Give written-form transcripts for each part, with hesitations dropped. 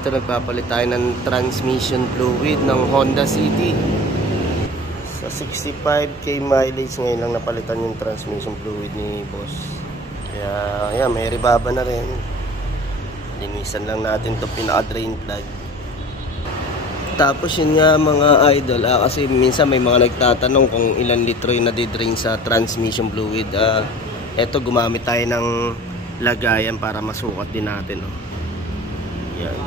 Ito, nagpapalit tayo ng transmission fluid ng Honda City. Sa 65k mileage ngayon lang napalitan yung transmission fluid ni boss. Kaya ayan, may ribaba na rin. Linisan lang natin to pinaka-drain plug. Tapos yun nga mga idol, kasi minsan may mga nagtatanong kung ilan litro yung nadidrain sa transmission fluid. Eto, gumamit tayo ng lagayan para masukat din natin. Yan.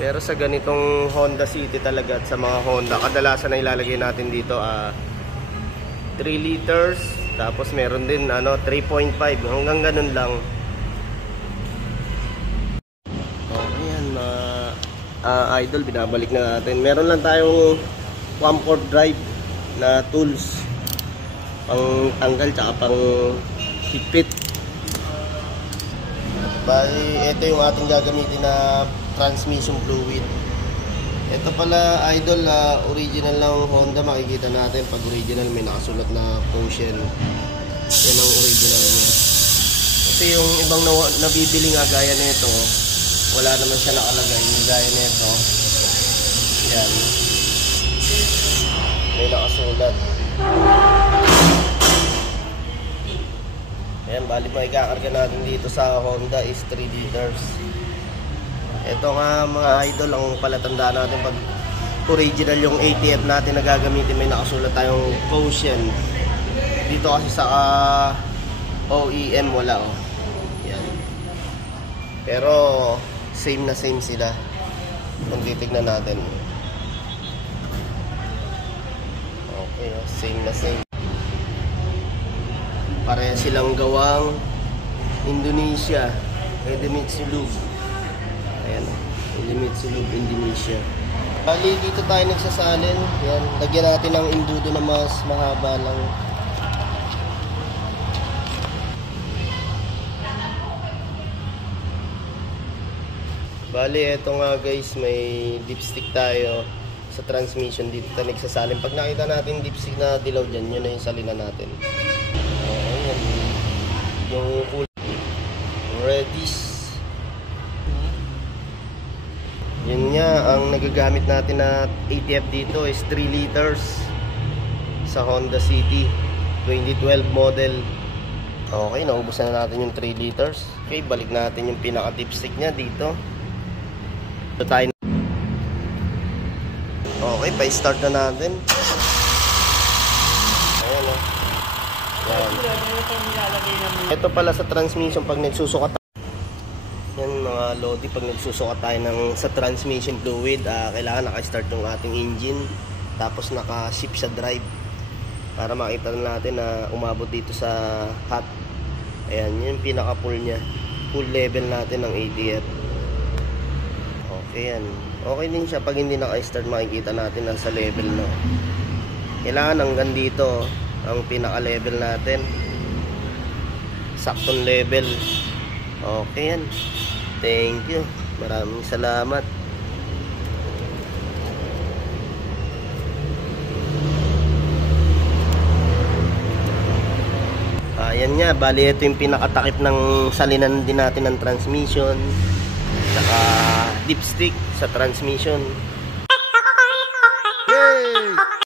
Pero sa ganitong Honda City talaga at sa mga Honda, kadalasan na ilalagay natin dito 3 liters. Tapos meron din 3.5, hanggang ganun lang. Ayan, idol, binabalik na natin. Meron lang tayong comfort drive na tools, pang tanggal tsaka pang higpit. Bali, ito yung ating gagamitin na transmission fluid. Ito pala idol, original lang Honda. Makikita natin pag original may nakasulat na Potion. Yan ang original niya. Kasi yung ibang nabibili nga gaya nito, wala naman siya nakalagay. Yung gaya nito, yan, may nakasulat. Ayan, bali pa ikakarga natin dito sa Honda is 3 liters. Ito nga mga idol, ang palatandaan natin pag original yung ATF natin na gagamitin, may nakasulat tayong Potion. Dito kasi sa OEM wala. Yan. Pero same na same sila kung titignan natin. Okay, same na same. Pareha silang gawang Indonesia, Edemitsu Lube. Ayan, Edemitsu Lube, Indonesia. Bali, dito tayo nagsasalin. Yan, lagyan natin ng indudo na mas mahaba lang. Bali, eto nga guys, may dipstick tayo sa transmission. Dito tayo nagsasalin. Pag nakita natin dipstick na dilaw dyan, yun na yung salinan natin. Yung reddish. Yun nga, ang nagagamit natin na ATF dito is 3 liters sa Honda City 2012 model. Okay, naubos na natin yung 3 liters. Okay, balik natin yung pinaka dipstick nya dito. Ito tayo. Okay, pa-start na natin. Ayan o. Ito pala sa transmission pag nagsusukat. Yan mga lodi, pag nagsusukat tayo sa transmission fluid, kailangan naka-start yung ating engine, tapos naka-shift sa drive para makita natin na umabot dito sa hot. Ayan, yun yung pinaka-full nya, full level natin ng ATF. Okay yan, okay din siya. Pag hindi naka-start, makikita natin na sa level na. Kailangan hanggang dito ang pinaka-level natin, saktong level. Okay yan. Thank you. Maraming salamat. Ayan nga, bali ito yung pinakatakip ng salinan din natin ng transmission, saka dipstick sa transmission.